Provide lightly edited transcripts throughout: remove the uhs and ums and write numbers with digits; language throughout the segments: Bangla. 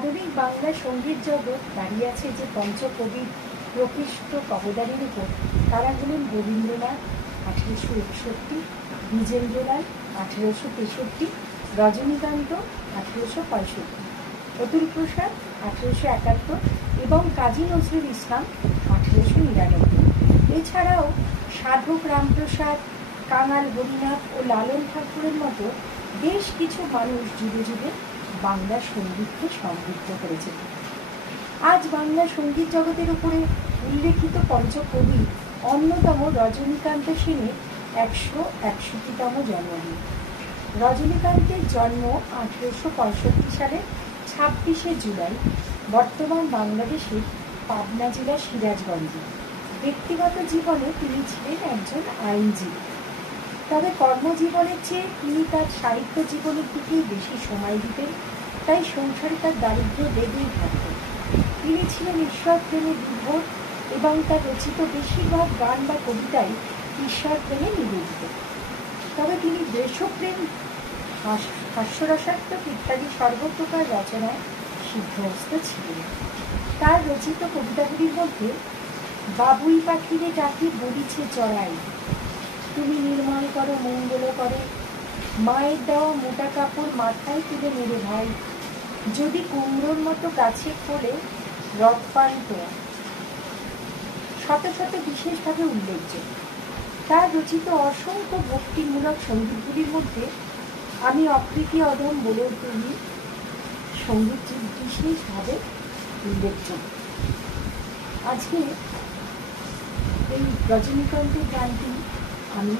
আধুনিক বাংলা সঙ্গীত জগৎ দাঁড়িয়ে আছে যে পঞ্চকবির প্রকৃষ্ট কবদানের উপর, তারা হলেন রবীন্দ্রনাথ 1861, দ্বিজেন্দ্রলাল 1863, রজনীকান্ত 1865, অতুল প্রসাদ 1871 এবং কাজী নজরুল ইসলাম 1899। এছাড়াও সাধক রামপ্রসাদ, কাঙাল হরিনাথ ও লালন ঠাকুরের মতো বেশ কিছু মানুষ যুগে যুগে বাংলা সঙ্গীতকে সমৃদ্ধ করেছে। আজ বাংলা সঙ্গীত জগতের উপরে উল্লেখিত পঞ্চকবি অন্যতম রজনীকান্ত সেনের 161তম জন্মদিন। রজনীকান্তের জন্ম 1865 সালের 26শে জুলাই বর্তমান বাংলাদেশের পাবনা জেলার সিরাজগঞ্জে। ব্যক্তিগত জীবনে তিনি ছিলেন একজন আইনজীবী, তবে কর্মজীবনের চেয়ে তিনি তার সাহিত্য জীবনের দিকেই বেশি সময় দিতেন, তাই সংসারে তার দারিদ্র্য লেগেই থাকত। তিনি ছিলেন ঈশ্বর প্রেমে বিভোর এবং তার রচিত বেশিরভাগ গান বা কবিতাই ঈশ্বর প্রেমে নিবেদিত। তবে তিনি দেশপ্রেম, হাস্যরসাত্মক ইত্যাদি সর্বপ্রকার রচনায় সিদ্ধহস্ত ছিলেন। তার রচিত কবিতাগুলির মধ্যে বাবুই পাখিরে ডাকি বলিছে চড়াই, তুমি নির্মল করো মঙ্গল করে, মায়ের দেওয়া মোটা কাপড় মাথায় তুলে মেরে ভাই, যদি কুমড়োর মতো গাছে ফলে রথ পান তোয়া, শত শত বিশেষভাবে উল্লেখযোগ্য। তার রচিত অসংখ্য ভক্তিমূলক সঙ্গীতগুলির মধ্যে আমি অকৃতি অধম বলে তুলি সঙ্গীতটি বিশেষভাবে উল্লেখযোগ্য। আজকে এই রজনীকান্তের গানটি আমি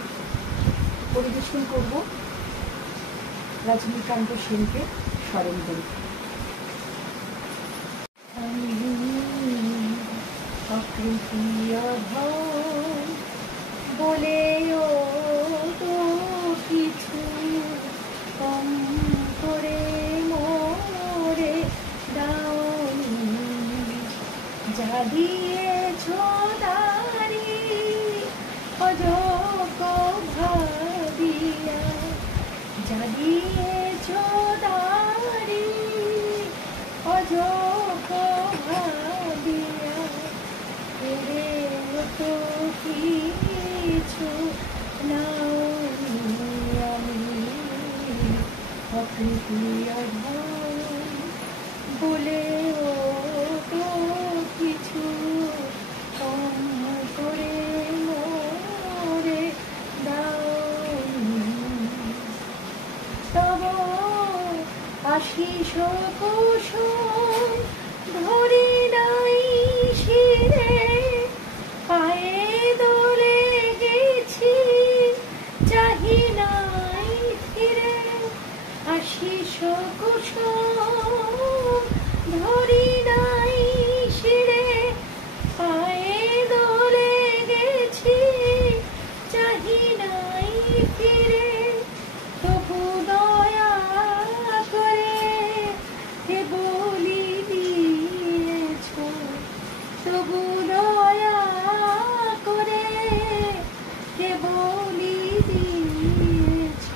পরিবেশন করব রজনীকান্ত সেনকে স্মরণ করে। অকৃতি অধম বলেও তো কিছু কম করে মোরে দাওনি, যা দিয়েছ দাঁড়ি অযোগ্য ভাবিয়া, যা দিয়েছ দাঁড়ি অযোগ্য ভাবিয়া, তো কিছু নাওনি আমি, অকৃতি অধম বলেও তো কিছু কম করে মোরে দাওনি, তব আশিস কুসুম ধরি নাই শিরে, পায়ে দোলে গেছি চাহি নাই ফিরে, আশিস কুসুম ধরি নাই শিরে, পায়ে দোলে গেছি চাহি নাই ফিরে, তবু দয়া করে হে বলি দিয়েছ, তবু দয়া করে হে বলি দিয়েছ,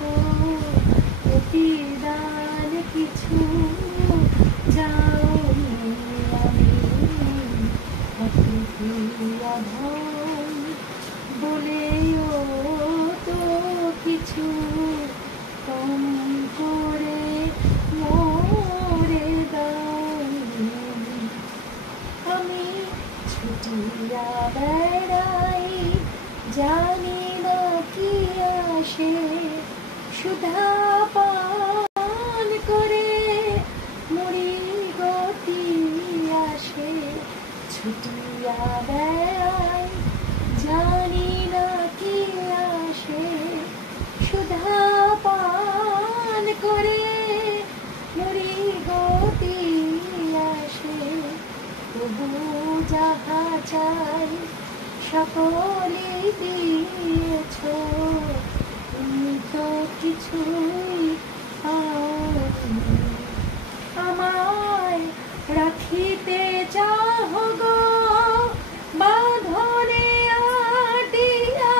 প্রতিদান কিছু যাওনি আমি, অকৃতি অধম বলেও তো কিছু কম করে মোরে দাওনি, আমি ছুটিয়া বেড়াই জানি না কি আসে, সুধা পান করে মুড়ি গতি আসে, ছুটিয়া বেড়াই জানি না কি আসে, সুধা পান করে মুড়ি গতি আসে, তবু যাহা চাই সকলে দিয়েছ, তুমি তো কিছুই পাওনি, আমায় রাখিতে চাহ গো বাঁধনে আটিয়া,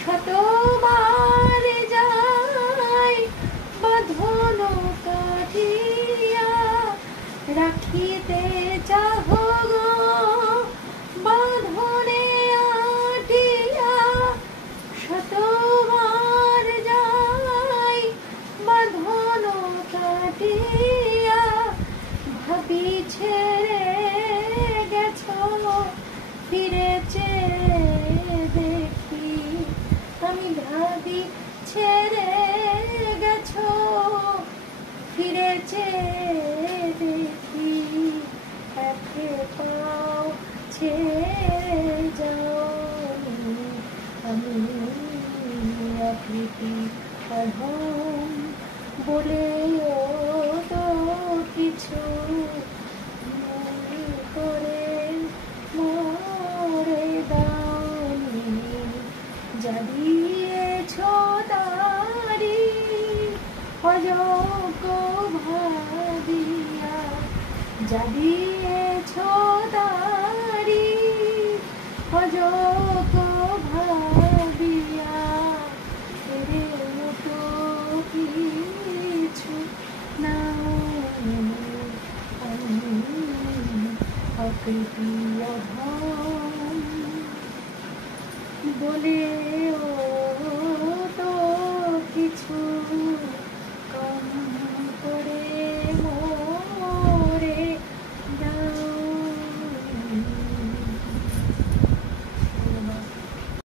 শতবার যাই বাঁধন কাটিয়া, রাখিতে চাহ গো বাঁধনে আটিয়া, শতবার যাই বাঁধন কাটিয়া। ভাবি ছেড়ে গেছ ফিরে চেয়ে দেখি, আমি ভাবি ছেড়ে গেছ ফিরে চেয়ে দেখি। একে পাও ছেড়ে যাওনি, আমি আকৃতি অধম বলেও তো কিছু মনে করে মরে দাওনি। যা দিয়েছ তারি অযোগ্য ভাবিয়া, যা দিয়েছ তারি অযোগ্য ভাবিয়া। ফিরে তো কিছু নাওনি, আমি আকৃতি অধম বলেও তো কিছু